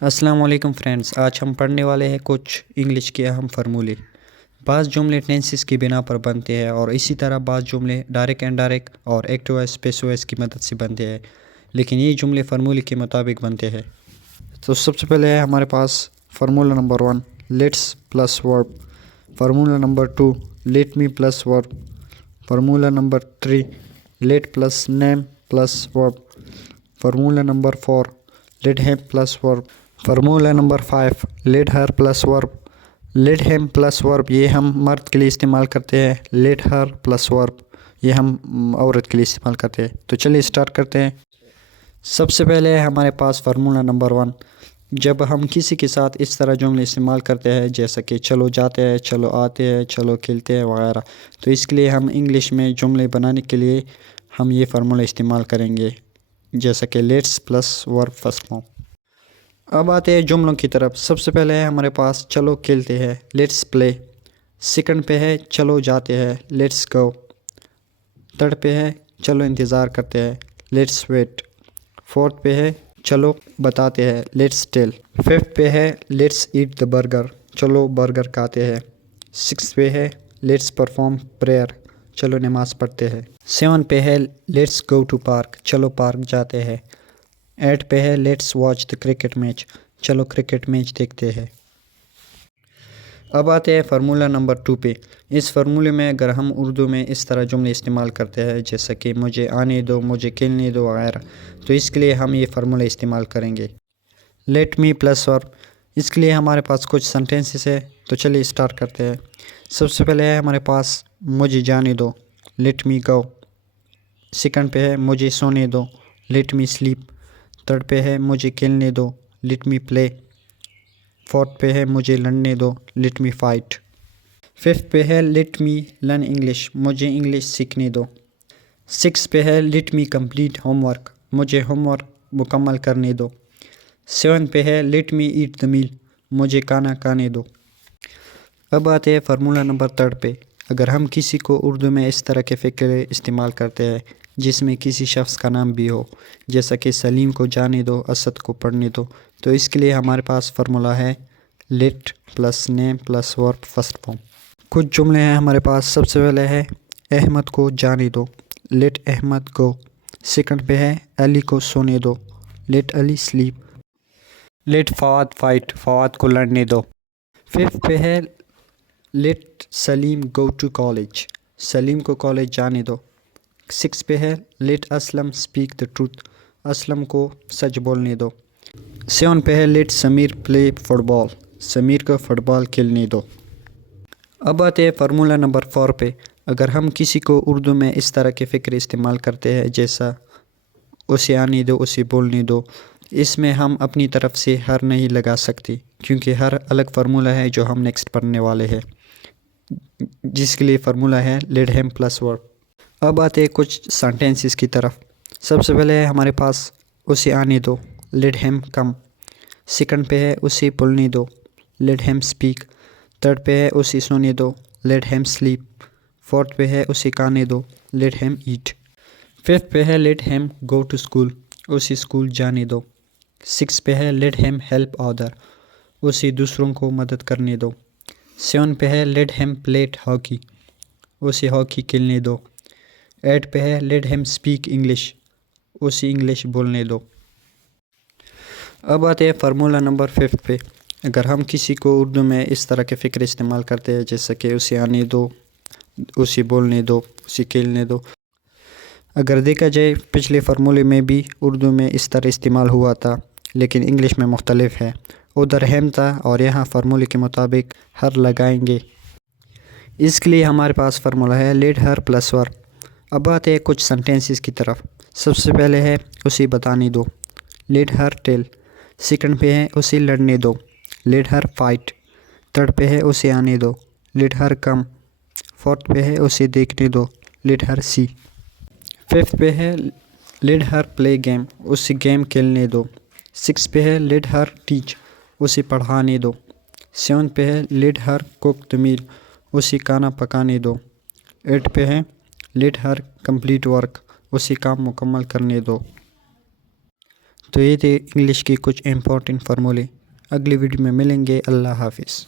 السلام علیکم فرینڈز، آج ہم پڑھنے والے ہیں کچھ انگلش کے اہم فارمولے۔ بعض جملے ٹینسز کی بنا پر بنتے ہیں اور اسی طرح بعض جملے ڈائریکٹ انڈائریکٹ اور ایکٹیو وائس پیسو وائس کی مدد سے بنتے ہیں، لیکن یہ جملے فارمولے کے مطابق بنتے ہیں۔ تو سب سے پہلے ہے ہمارے پاس formula number 1 let's plus verb, formula number 2 let me plus verb, formula number 3 let plus name plus verb, formula number 4 let him plus verb, formula number 5 let her plus verb. Let him plus verb یہ ہم مرد کے لیے استعمال کرتے ہیں، late her plus verb یہ ہم عورت کے لیے استعمال کرتے ہیں۔ تو چلیے اسٹارٹ کرتے ہیں۔ سب سے پہلے ہے ہمارے پاس فارمولہ نمبر 1۔ جب ہم کسی کے ساتھ اس طرح جملے استعمال کرتے ہیں جیسا کہ چلو جاتے ہیں، چلو آتے ہیں، چلو کھیلتے ہیں وغیرہ، تو اس کے لیے ہم انگلش میں جملے بنانے کے لیے ہم یہ فارمولہ استعمال کریں گے، جیسا کہ لیٹس پلس ورب فرسٹ فارم۔ اب آتے ہیں جملوں کی طرف۔ سب سے پہلے ہے ہمارے پاس چلو کھیلتے ہیں، لیٹس پلے۔ سیکنڈ پہ ہے چلو جاتے ہیں، لیٹس گو۔ تھرڈ پہ ہے چلو انتظار کرتے ہیں، لیٹس ویٹ۔ فورتھ پہ ہے چلو بتاتے ہیں، لیٹس ٹیل۔ ففتھ پہ ہے لیٹس ایٹ دا برگر، چلو برگر کھاتے ہیں۔ سکس پہ ہے لیٹس پرفارم پریئر، چلو نماز پڑھتے ہیں۔ 7 پہ ہے لیٹس گو ٹو پارک، چلو پارک جاتے ہیں۔ 8 پہ ہے let's watch the cricket match, چلو کرکٹ میچ دیکھتے ہیں۔ اب آتے ہیں فارمولہ نمبر 2 پہ۔ اس فارمولے میں اگر ہم اردو میں اس طرح جملے استعمال کرتے ہیں جیسا کہ مجھے آنے دو، مجھے کھیلنے دو وغیرہ، تو اس کے لیے ہم یہ فارمولہ استعمال کریں گے، لیٹ می پلس ورب۔ اس کے لیے ہمارے پاس کچھ سینٹینسز ہے، تو چلیے اسٹارٹ کرتے ہیں۔ سب سے پہلے ہے ہمارے پاس مجھے جانے دو، لیٹ می گو۔ سیکنڈ پہ ہے مجھے سونے دو، لیٹ می سلیپ۔ تھرڈ پہ ہے مجھے کھیلنے دو، لیٹ می پلے۔ فورتھ پہ ہے مجھے لڑنے دو، لیٹ می فائٹ۔ ففتھ پہ ہے لیٹ می لرن انگلش، مجھے انگلش سیکھنے دو۔ سکس پہ ہے let me complete home work, مجھے ہوم ورک مکمل کرنے دو۔ 7 پہ ہے لیٹ می ایٹ دا میل، مجھے کھانا کھانے دو۔ اب آتے ہیں فارمولہ نمبر 3 پہ۔ اگر ہم کسی کو اردو میں اس طرح کے فقرے استعمال کرتے ہیں جس میں کسی شخص کا نام بھی ہو، جیسا کہ سلیم کو جانے دو، اسد کو پڑھنے دو، تو اس کے لیے ہمارے پاس فارمولہ ہے لیٹ پلس نیم پلس ورب فرسٹ فارم۔ کچھ جملے ہیں ہمارے پاس۔ سب سے پہلے ہے احمد کو جانے دو، لیٹ احمد گو۔ سیکنڈ پہ ہے علی کو سونے دو، let Ali sleep. Let Fawad fight, Fawad کو لڑنے دو۔ ففتھ پہ ہے let Saleem go to college, Saleem کو کالج جانے دو۔ 6 پہ ہے let Aslam speak the truth, Aslam کو سچ بولنے دو۔ 7 پہ ہے let Sameer play football, Sameer کو فٹ بال کھیلنے دو۔ اب آتے ہیں فارمولہ نمبر 4 پہ۔ اگر ہم کسی کو اردو میں اس طرح کے فقرے استعمال کرتے ہیں جیسا اسے آنے دو، اسے بولنے دو، اس میں ہم اپنی طرف سے ہر نہیں لگا سکتے کیونکہ ہر الگ فارمولہ ہے جو ہم نیکسٹ پڑھنے والے ہیں، جس کے لیے فارمولہ ہے لیٹ ہیم پلس ورب۔ اب آتے ہیں کچھ سینٹینسز کی طرف۔ سب سے پہلے ہے ہمارے پاس اسے آنے دو، لیٹ ہیم کم۔ سیکنڈ پہ ہے اسے بولنے دو، لیٹ ہیم اسپیک۔ تھرڈ پہ ہے اسے سونے دو، لیٹ ہیم سلیپ۔ فورتھ پہ ہے اسے کھانے دو، لیٹ ہیم ایٹ۔ ففتھ پہ ہے let him go to school, اسے اسکول جانے دو۔ 6 پہ ہے لیٹ ہیم ہیلپ ادر، اسے دوسروں کو مدد کرنے دو۔ 7 پہ ہے لیٹ ہیم پلیٹ ہاکی، اسے ہاکی کھیلنے دو۔ 8 پہ ہے لیٹ ہیم اسپیک انگلش، اسے انگلش بولنے دو۔ اب آتے ہیں فارمولہ نمبر 5 پہ۔ اگر ہم کسی کو اردو میں اس طرح کے فقرے استعمال کرتے ہیں جیسا کہ اسے آنے دو، اسے بولنے دو، اسے کھیلنے دو، اگر دیکھا جائے پچھلے فارمولے میں بھی اردو میں اس طرح استعمال ہوا تھا لیکن انگلش میں مختلف ہے، ادھر ہیم تھا اور یہاں فارمولے کے مطابق ہر لگائیں گے۔ اس کے لیے ہمارے پاس فارمولہ ہے لیٹ ہر پلس ورب۔ اب آتے ہیں کچھ سینٹینسز کی طرف۔ سب سے پہلے ہے اسے بتانے دو، لیٹ ہر ٹیل۔ سیکنڈ پہ ہے اسے لڑنے دو، لیٹ ہر فائٹ۔ تھرڈ پہ ہے اسے آنے دو، لیٹ ہر کم۔ فورتھ پہ ہے اسے دیکھنے دو، لیٹ ہر سی۔ ففتھ پہ ہے لیٹ ہر پلے گیم، اسے گیم کھیلنے دو۔ 6 پہ ہے لیٹ ہر ٹیچ، اسے پڑھانے دو۔ 7 پہ ہے لیٹ ہر کوک دا میل، اسے کھانا پکانے دو۔ 8 پہ ہے لیٹ ہر کمپلیٹ ورک، اسے کام مکمل کرنے دو۔ تو یہ تھے انگلش کی کچھ امپورٹنٹ فارمولے. اگلی ویڈیو میں ملیں گے. اللہ حافظ.